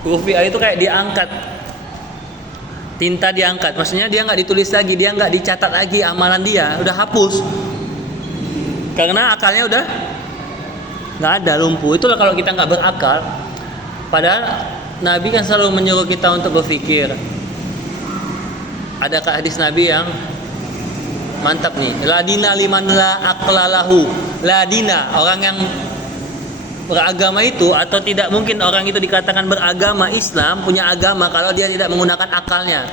Rufi'a itu kayak diangkat, tinta diangkat, maksudnya dia nggak ditulis lagi, dia nggak dicatat lagi amalan dia, udah hapus karena akalnya udah nggak ada, lumpuh. Itulah kalau kita nggak berakal. Padahal Nabi kan selalu menyuruh kita untuk berpikir. Ada hadis Nabi yang mantap nih, ladina liman la aqlalahu. Ladina, orang yang beragama itu, atau tidak mungkin orang itu dikatakan beragama Islam, punya agama, kalau dia tidak menggunakan akalnya.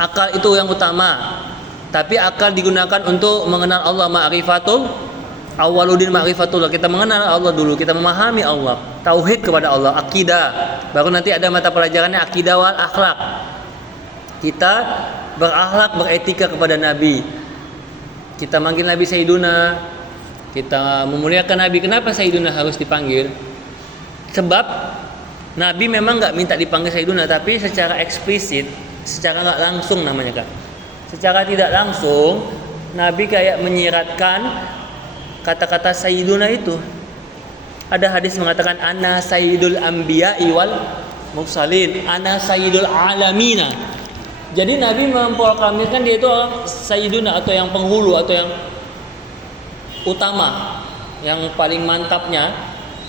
Akal itu yang utama. Tapi akal digunakan untuk mengenal Allah, ma'rifatul awwaluddin ma'rifatullah. Kita mengenal Allah dulu, kita memahami Allah, tauhid kepada Allah, akidah. Baru nanti ada mata pelajarannya akidah wal akhlak. Kita berakhlak, beretika kepada Nabi. Kita manggil Nabi Sayyiduna, kita memuliakan Nabi. Kenapa Sayyiduna harus dipanggil? Sebab Nabi memang nggak minta dipanggil Sayyiduna, tapi secara eksplisit, secara nggak langsung namanya kan. Secara tidak langsung Nabi kayak menyiratkan kata-kata Sayyiduna itu. Ada hadis mengatakan ana sayyidul anbiya'i wal mursalin, ana sayyidul alamina. Jadi Nabi memproklamirkan dia itu Sayyiduna, atau yang penghulu, atau yang utama, yang paling mantapnya,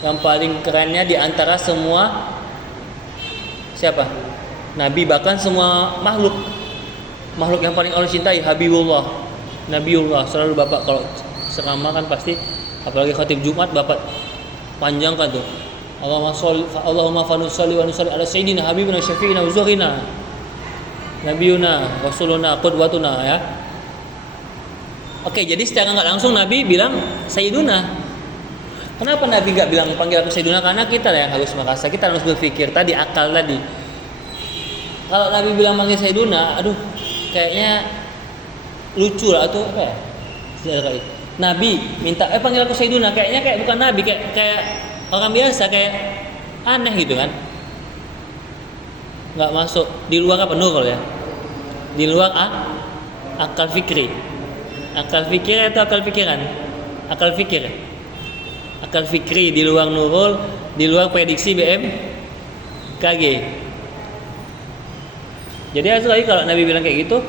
yang paling kerennya di antara semua siapa? Nabi, bahkan semua makhluk yang paling Allah cintai, Habibullah, Nabiullah. Selalu Bapak kalau ceramah kan pasti, apalagi khatib Jumat, Bapak panjangkan tuh, Allahumma fanusalli wa nusalli ala sayyidina habibina syafi'ina wa zuhrina nabiyuna rasuluna qudwatuna, ya. Oke, jadi secara nggak langsung Nabi bilang Sayyiduna. Kenapa Nabi nggak bilang panggil aku Sayyiduna? Karena kita yang harus merasa, kita harus berpikir tadi, akal tadi. Kalau Nabi bilang panggil Sayyiduna, aduh, kayaknya lucu lah, atau apa ya? Nabi minta panggil aku Sayyiduna, kayaknya kayak bukan Nabi, kayak orang biasa, kayak aneh gitu kan? Nggak masuk, di luar apa nurul ya? Di luar akal fikri. Akal fikir atau akal pikiran? Akal fikir. Akal fikri di luar nurul, di luar prediksi BMKG. Jadi lagi kalau Nabi bilang kayak gitu,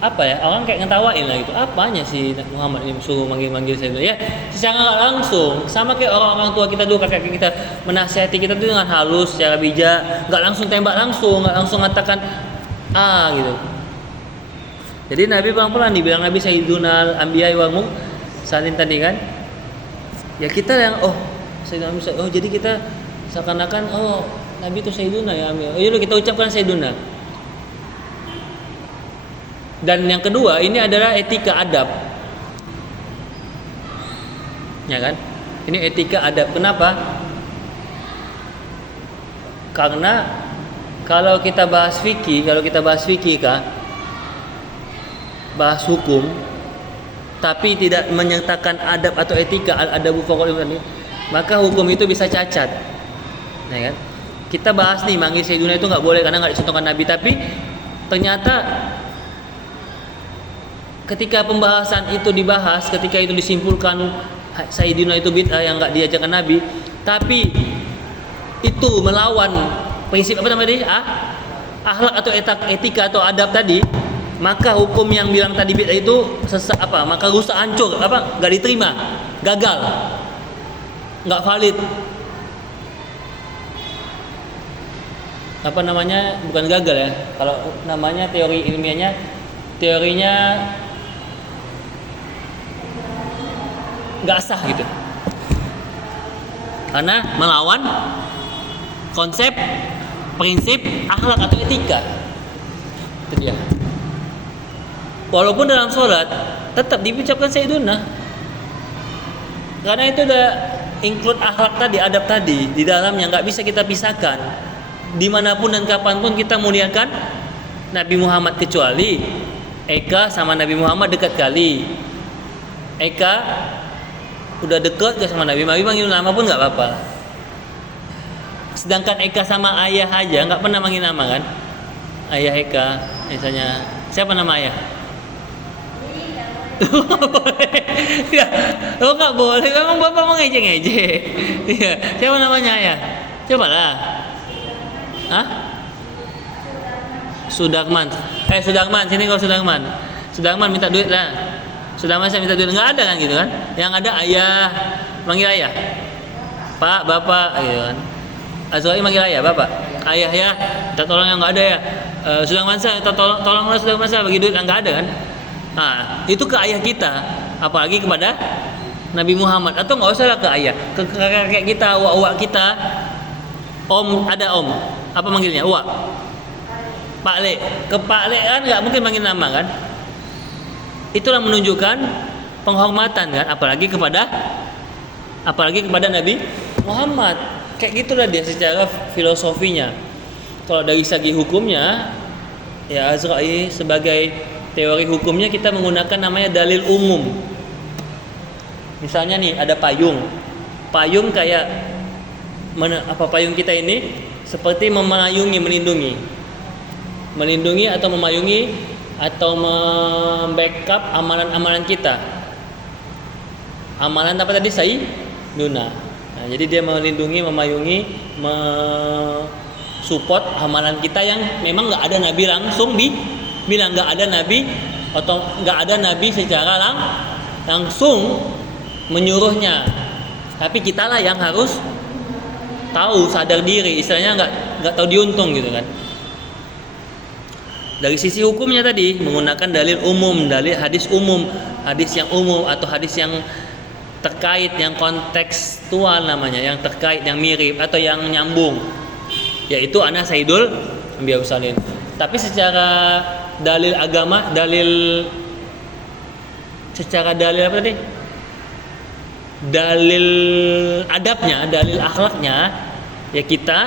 apa ya? Orang kayak ngetawain lah gitu. Apanya sih Muhammad ini suruh manggil saya? Ya, secara nggak langsung, sama kayak orang-orang tua kita dulu, kakek kita menasihati kita tuh dengan halus, secara bijak, nggak langsung tembak langsung, nggak langsung mengatakan gitu. Jadi Nabi pelan-pelan dibilang Nabi Sayyidunal Anbiya wal Mursalin tadi kan. Ya kita yang Sayyiduna, jadi kita seakan-akan Nabi itu Sayyiduna ya Anbiya. Yaudah kita ucapkan Sayyiduna. Dan yang kedua ini adalah etika adab. Ya kan? Ini etika adab. Kenapa? Karena kalau kita bahas fikih kah, bahas hukum, tapi tidak menyertakan adab atau etika, al-adabu fawqal ilmi, maka hukum itu bisa cacat. Ya kan? Kita bahas nih manggil Sayyiduna itu nggak boleh karena nggak dicontohkan Nabi, tapi ternyata ketika pembahasan itu dibahas, ketika itu disimpulkan Sayyiduna itu bid'ah yang nggak diajarkan Nabi, tapi itu melawan prinsip apa namanya akhlak atau etika atau adab tadi, maka hukum yang bilang tadi bid'ah itu maka rusak, hancur, nggak diterima, gagal, nggak valid. Bukan gagal ya, kalau namanya teori ilmiahnya, teorinya nggak sah gitu, karena melawan konsep, prinsip, akhlak atau etika. Itu dia. Walaupun dalam sholat tetap diucapkan Sayyiduna, karena itu udah include akhlak tadi, adab tadi di dalamnya, nggak bisa kita pisahkan. Dimanapun dan kapanpun kita muliakan Nabi Muhammad, kecuali Eka sama Nabi Muhammad dekat kali. Eka udah dekat ke sama Nabi manggil nama pun nggak apa-apa. Sedangkan Eka sama ayah aja nggak pernah manggil nama kan? Ayah Eka, misalnya siapa nama ayah? Ya, nggak boleh. Memang bapak mau ngejek-ngejek. Ya, siapa namanya ayah? Cobalah. Hah? Sudarman. Sudarman, sini kau Sudarman. Sudarman minta duit lah. Sudarman saya minta duit, nggak ada kan gitu kan? Yang ada ayah, manggil ayah. Pak, bapak, gitu kan. Azrail manggil ayah, bapak. Ayah ya, minta tolong yang nggak ada ya. Sudarman saya, tolonglah Sudarman saya bagi duit, nggak ada kan? Nah, itu ke ayah kita, apalagi kepada Nabi Muhammad. Atau nggak usah lah ke ayah, ke kakek kita, uak kita, om, ada om, apa manggilnya, uak, Pak Le, ke Pak Le kan nggak mungkin manggil nama kan? Itulah menunjukkan penghormatan kan, apalagi kepada Nabi Muhammad. Kayak gitulah dia secara filosofinya. Kalau dari segi hukumnya, ya Azra'i sebagai teori hukumnya kita menggunakan namanya dalil umum. Misalnya nih ada payung. Payung kayak payung kita ini seperti memayungi, melindungi atau memayungi atau membackup amalan-amalan kita. Amalan apa tadi? Sayyiduna. Nah, jadi dia melindungi, memayungi, support amalan kita yang memang nggak ada nabi langsung bilang, nggak ada nabi atau nggak ada nabi secara langsung menyuruhnya. Tapi kita lah yang harus tahu, sadar diri, istilahnya nggak tahu diuntung gitu kan. Dari sisi hukumnya tadi menggunakan dalil umum, dalil hadis umum, hadis yang umum atau hadis yang terkait, yang kontekstual namanya, yang terkait, yang mirip atau yang nyambung, yaitu ana sayyidul anbiya wasalin. Tapi secara dalil agama, secara dalil apa tadi? Dalil adabnya, dalil akhlaknya, ya kita